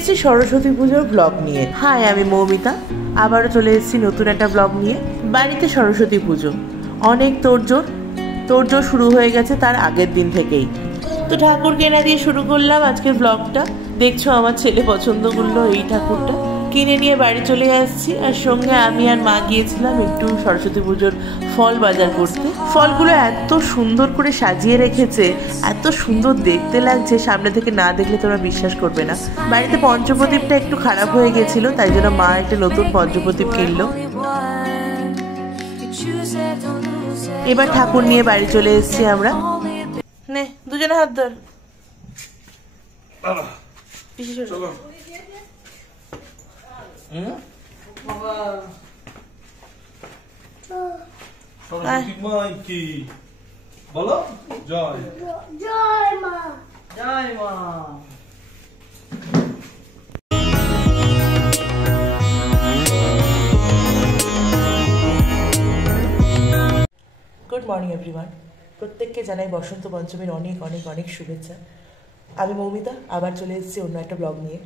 এসেছি সরস্বতী পুজোর ব্লগ নিয়ে। হাই, আমি মৌমিতা, আবারও চলে এসেছি নতুন একটা ব্লগ নিয়ে। বাড়িতে সরস্বতী পুজো, অনেক তোড়জোড় শুরু হয়ে গেছে তার আগের দিন থেকেই। তো ঠাকুর কেনা দিয়ে শুরু করলাম আজকের ব্লগটা। দেখছো আমার ছেলে পছন্দ করলো এই ঠাকুরটা, কিনে নিয়ে বাড়ি চলে আসছি। আর সঙ্গে আমি আর মা গিয়েছিলাম একটু সরস্বতী পুজোর ফল বাজার করতে। ফলগুলো এত সুন্দর করে সাজিয়ে রেখেছে, এত সুন্দর দেখতে লাগছে, সামনে থেকে না দেখলে তোমরা বিশ্বাস করবে না। বাড়িতে পঞ্চপ্রদীপটা একটু খারাপ হয়ে গেছিল, তাই জন্য মা একটা নতুন পঞ্চপ্রদীপ কিনলো। এবার ঠাকুর নিয়ে বাড়ি চলে এসেছি আমরা। নে দুজনে হাত ধর। বলো জয় জয় মা, জয় মা। গুড মর্নিং এভরিওয়ান, প্রত্যেককে জানাই বসন্ত পঞ্চমীর অনেক অনেক অনেক শুভেচ্ছা। আমি মৌমিতা, আবার চলে এসেছি অন্য একটা ব্লগ নিয়ে।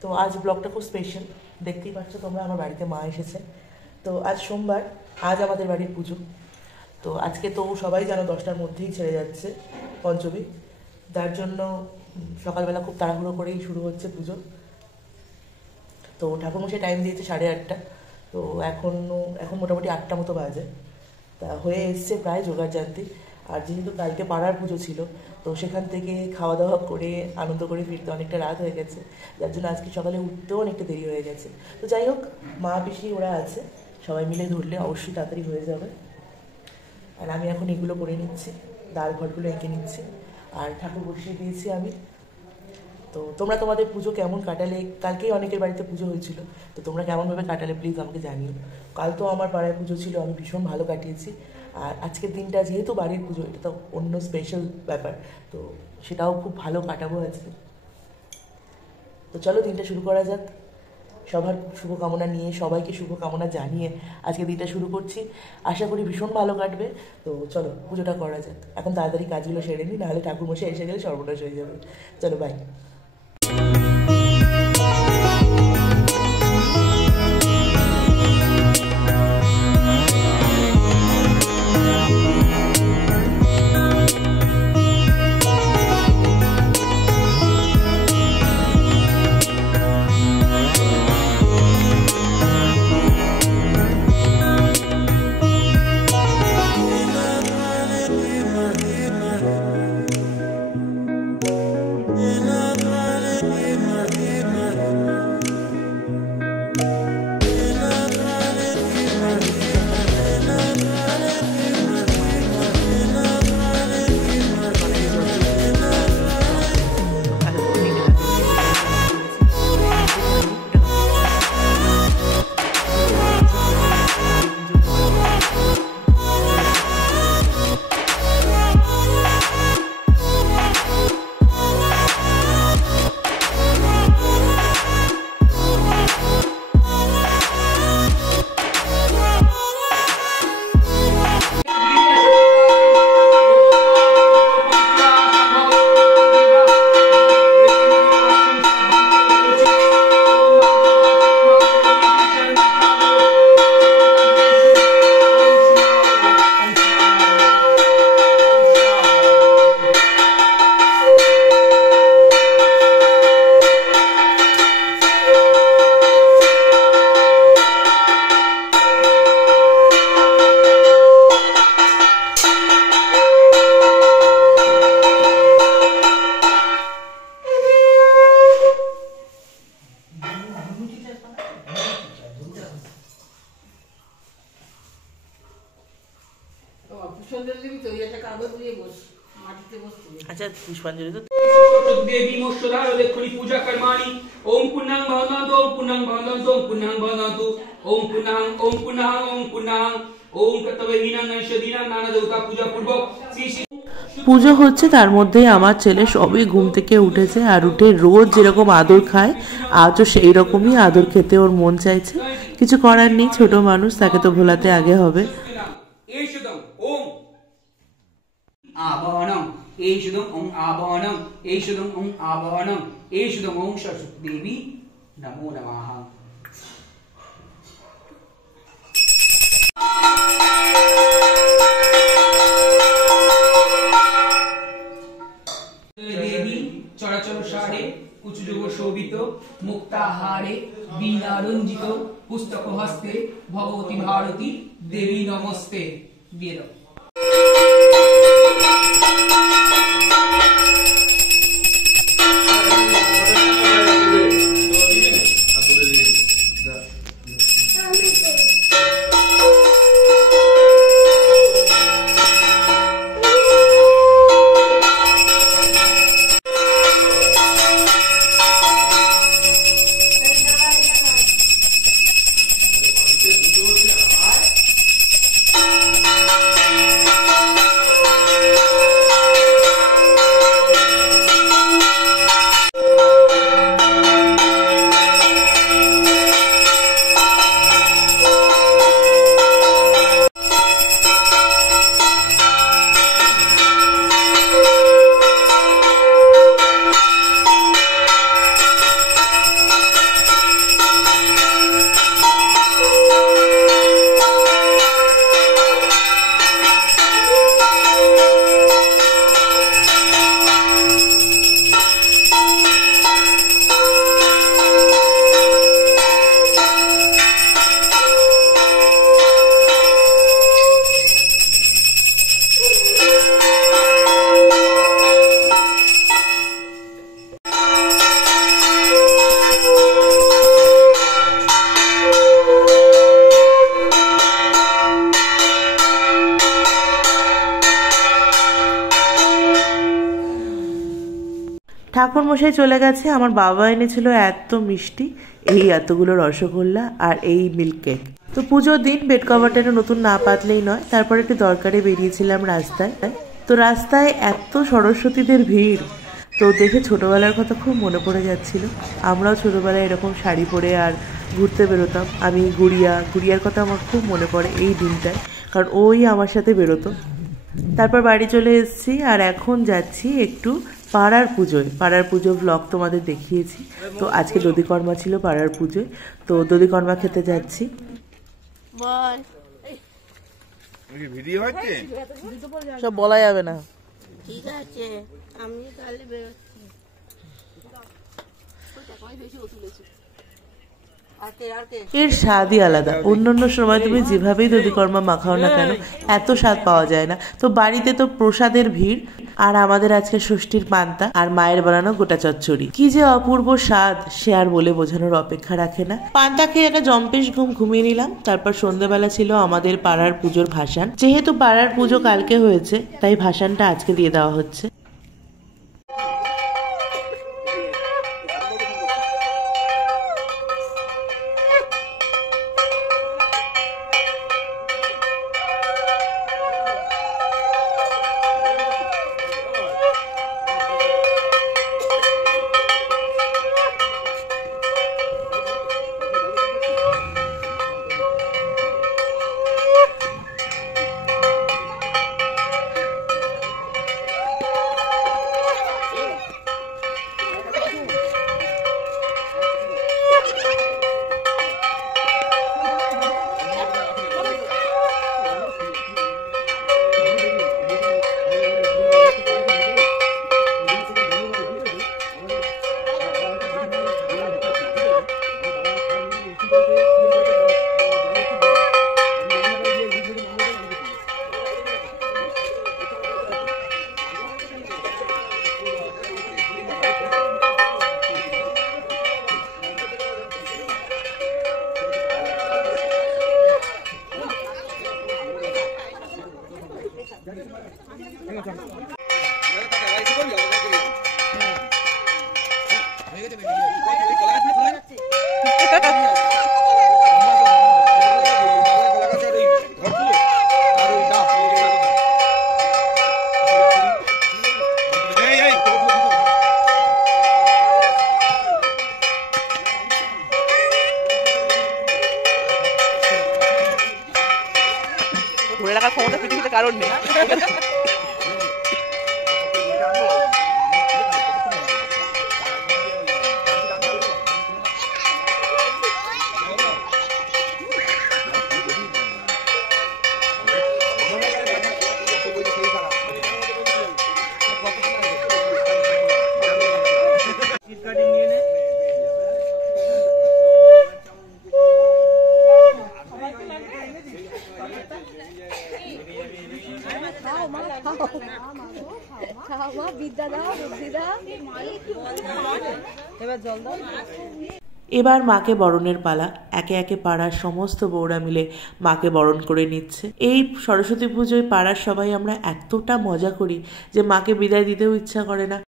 তো আজ ব্লগটা খুব স্পেশাল, দেখতেই পাচ্ছ তোমরা, আমার বাড়িতে মা এসেছে। তো আজ সোমবার, আজ আমাদের বাড়ির পুজো। তো আজকে তো সবাই জানো 10টার মধ্যেই ছেড়ে যাচ্ছে পঞ্চমী, তার জন্য সকালবেলা খুব তাড়াহুড়ো করেই শুরু হচ্ছে পুজো। তো ঠাকুরমশাই টাইম দিয়েছে 8:30, তো এখন মোটামুটি 8টা মতো বাজে। তা হয়ে এসছে প্রায় জোগাড় জানতি। আর যেহেতু কালকে পাড়ার পুজো ছিল, তো সেখান থেকে খাওয়া দাওয়া করে আনন্দ করে ফিরতে অনেকটা রাত হয়ে গেছে, যার জন্য আজকে সকালে উঠতেও অনেকটা দেরি হয়ে গেছে। তো যাই হোক, মা পিসি ওরা আছে, সবাই মিলে ধরলে অবশ্যই তাড়াতাড়ি হয়ে যাবে। আর আমি এখন এগুলো করে নিচ্ছি, ডাল ঘরগুলো এঁকে নিচ্ছি, আর ঠাকুর বসিয়ে দিয়েছি আমি। তো তোমরা তোমাদের পুজো কেমন কাটালে? কালকেই অনেকের বাড়িতে পুজো হয়েছিল, তো তোমরা কেমনভাবে কাটালে প্লিজ আমাকে জানিও। কাল তো আমার পাড়ায় পুজো ছিল, আমি ভীষণ ভালো কাটিয়েছি। আর আজকের দিনটা যেহেতু বাড়ির পুজো, এটা তো অন্য স্পেশাল ব্যাপার, তো সেটাও খুব ভালো কাটাবো আজকে। তো চলো দিনটা শুরু করা যাক। সবার শুভকামনা নিয়ে, সবাইকে শুভকামনা জানিয়ে আজকে দিনটা শুরু করছি। আশা করি ভীষণ ভালো কাটবে। তো চলো পুজোটা করা যাক। এখন তাড়াতাড়ি কাজগুলো সেরে নিই, নাহলে ঠাকুরমশাই এসে গেলে সর্বনাশ হয়ে যাবে। চলো বাই। আচ্ছা পুষ্পাঞ্জলি তো দেবী মোক্ষদার লেখনি পূজা কর্মাণি ওম পুণ্যাং ভবনাতু ওম পুণ্যাং ভবনাতু ওম পুণ্যাং ভবনাতু ওম পুণ্যাং ওম পুণ্যাং ওম পুণ্যাং ওম কর্তব্যহীনাং নৈষদীনাং নানা দেবতা পূজা পূর্বক শ্রী শ্রী পুজো হচ্ছে। তার মধ্যেই আমার ছেলে সবই ঘুম থেকে উঠেছে, আর উঠে রোজ যেরকম আদর খায় আজও সেই রকমই আদর খেতে ওর মন চাইছে। কিছু করার নেই, ছোট মানুষ, তাকে তো ভোলাতে আগে হবে। এষদং ওম আবাহনং एषुदं ओं आवाहनम एषुदं ओं आवाहनम एषुदं ओं सरस्वती देवी नमो नमः। देवी चराचर सारे कुचजुग शोभित मुक्ताहारे वीणारंजित पुस्तक हस्ते भगवती भारती देवी नमस्ते দিয়ে দাও। ঠাকুর মশাই চলে গেছে। আমার বাবা এনেছিল এত মিষ্টি, এই এতগুলো রসগোল্লা আর এই মিল্ক কেক। তো পুজোর দিন বেড কভারটা নতুন না পাতলেই নয়। তারপর একটু দরকারে বেরিয়েছিলাম রাস্তায়। তো রাস্তায় এত সরস্বতীদের ভিড়, তো দেখে ছোটবেলার কথা খুব মনে পড়ে যাচ্ছিল। আমরাও ছোটবেলায় এরকম শাড়ি পরে আর ঘুরতে বেরোতাম। আমি গুড়িয়ার কথা আমার খুব মনে পড়ে এই দিনটায়, কারণ ওই আমার সাথে বেরোতো। তারপর বাড়ি চলে এসেছি আর এখন যাচ্ছি একটু পাড়ার পুজোয়। পাড়ার পুজো ব্লগ তোমাদের দেখিয়েছি। তো আজকে দধিকর্মা ছিল পাড়ার পুজোয়, তো দধিকর্মা খেতে যাচ্ছি। সব বলা যাবে না, ঠিক আছে? আমি তাহলে বেরোচ্ছি। এর স্বাদই আলাদা। অন্যান্য সময় তুমি যেভাবেই দধিকর্মা মাখাও না কেন, এত স্বাদ পাওয়া যায় না। তো বাড়িতে তো প্রসাদের ভিড়, আর আমাদের আজকে ষষ্ঠীর পান্তা আর মায়ের বানানো গোটা চচ্চড়ি। কি যে অপূর্ব স্বাদ, সে আর বলে বোঝানোর অপেক্ষা রাখে না। পান্তা খেয়ে একটা জম্পেশ ঘুমিয়ে নিলাম। তারপর সন্ধ্যেবেলা ছিল আমাদের পাড়ার পুজোর ভাসান। যেহেতু পাড়ার পুজো কালকে হয়েছে, তাই ভাসানটা আজকে দিয়ে দেওয়া হচ্ছে। ধরে রাখার ক্ষমতা পৃথিবীতে কারণ নেই। এবার মাকে বরণের পালা। একে একে পাড়ার সমস্ত বউরা মিলে মাকে বরণ করে নিচ্ছে। এই সরস্বতী পুজোয় পাড়ার সবাই আমরা এতটা মজা করি যে মাকে বিদায় দিতেও ইচ্ছা করে না।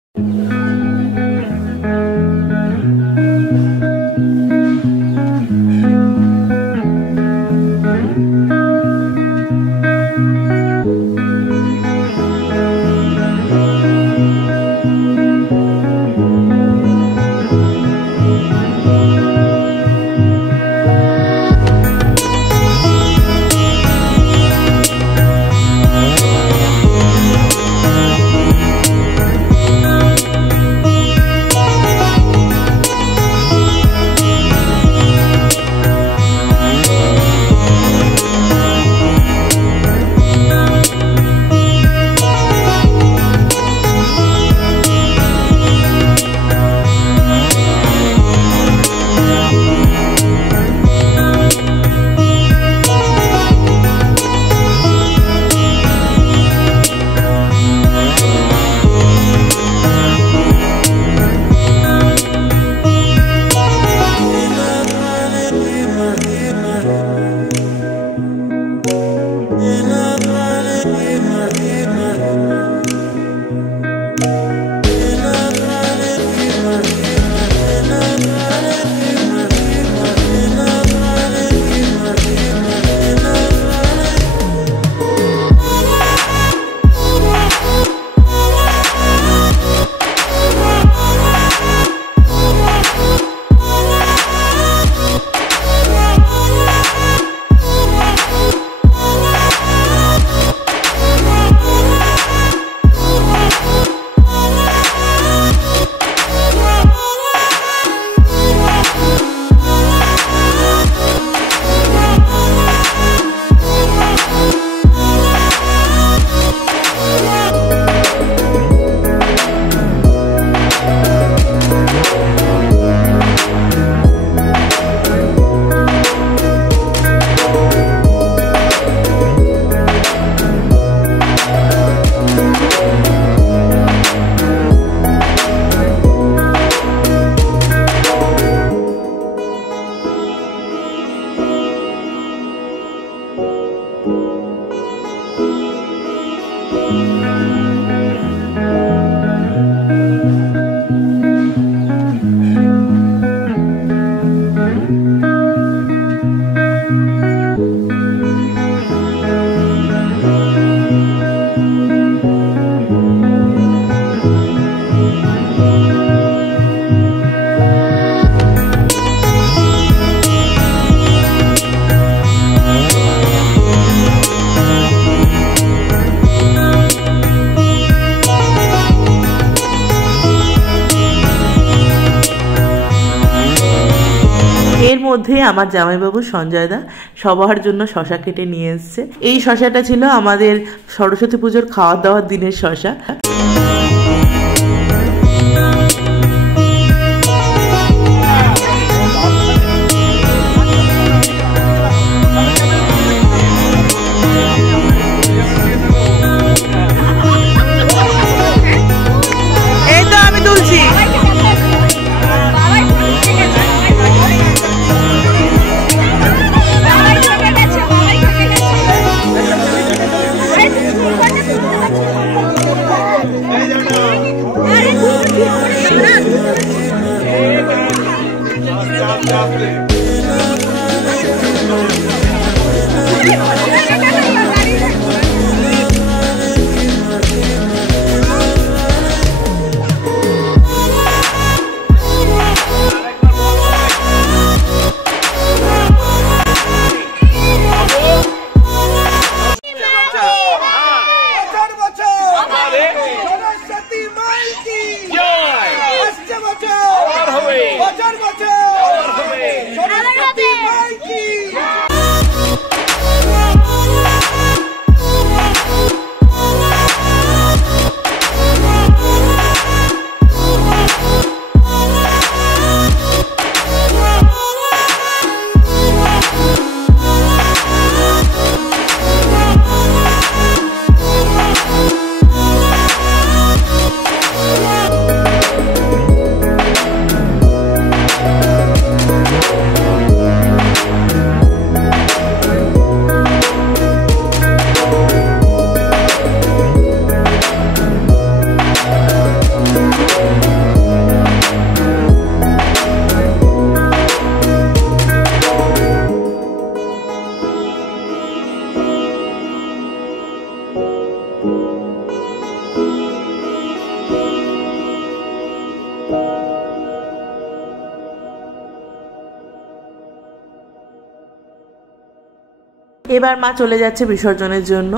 এর মধ্যে আমার জামাইবাবু সঞ্জয় দা সবার জন্য শশা কেটে নিয়ে এসছে। এই শশাটা ছিল আমাদের সরস্বতী পুজোর খাওয়া দাওয়ার দিনের শশা। এই তো আমি তুলছি। বছর এবার মা চলে যাচ্ছে বিসর্জনের জন্য।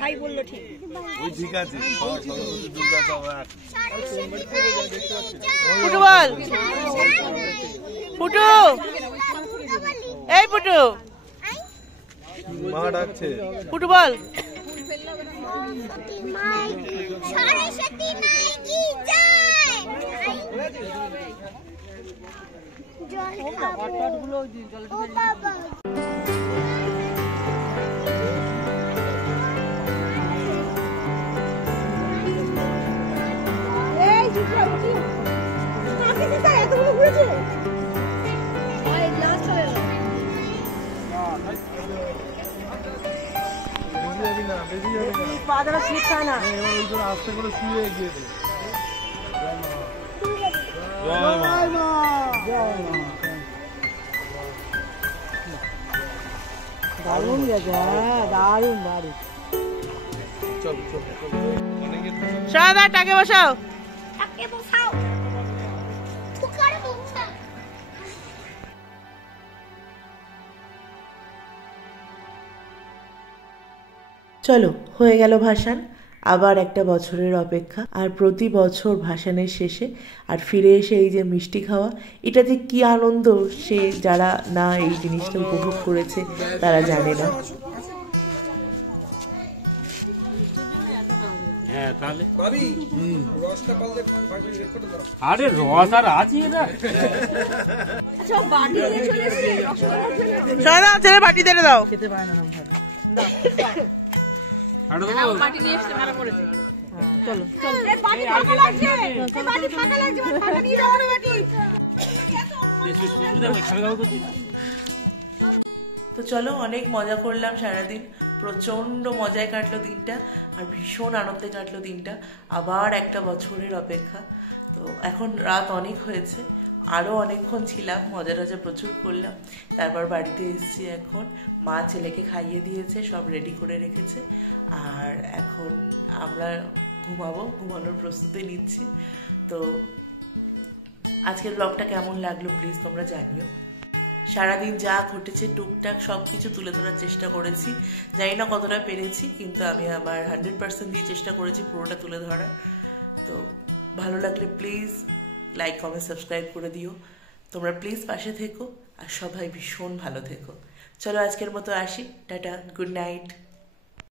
ভাই বললো ঠিক ঠিক আছে। ফুটু বল, ফুটু, এই ফুটু, মা ডাকছে, ফুটু বল। আস্তে করে শুয়ে গিয়ে দারুণ গেছে, দারুণ দারুণ। সাদা টাকে বসাও। চলো, হয়ে গেল ভাসান। আবার একটা বছরের অপেক্ষা, আর প্রতি বছর ভাসানের শেষে আর ফিরে এসে এই যে মিষ্টি খাওয়া, এটা যে কি আনন্দ, সে যারা না এই জিনিসটা উপভোগ করেছে তারা জানে না। আরে রস আর আছে এটা। ছেলে বাটি দিয়ে দাও। খেতে পায় না চলো চলো। তো চলো, অনেক মজা করলাম সারাদিন, প্রচন্ড মজায় কাটলো দিনটা, আর ভীষণ আনন্দে কাটলো দিনটা। আবার একটা বছরের অপেক্ষা। তো এখন রাত অনেক হয়েছে, আরও অনেকক্ষণ ছিলাম, মজা টজা প্রচুর করলাম। তারপর বাড়িতে এসেছি, এখন মা ছেলেকে খাইয়ে দিয়েছে, সব রেডি করে রেখেছে, আর এখন আমরা ঘুমানোর প্রস্তুতি নিচ্ছি। তো আজকের ব্লগটা কেমন লাগলো প্লিজ তোমরা জানিও। সারাদিন যা ঘটেছে টুকটাক সব কিছু তুলে ধরার চেষ্টা করেছি, জানি না কতটা পেরেছি, কিন্তু আমি আমার 100% দিয়ে চেষ্টা করেছি পুরোটা তুলে ধরার। তো ভালো লাগলে প্লিজ লাইক, কমেন্ট, সাবস্ক্রাইব করে দিও। তোমরা প্লিজ পাশে থেকো, আর সবাই ভীষণ ভালো থেকো। চলো আজকের মতো আসি, টাটা, গুড নাইট।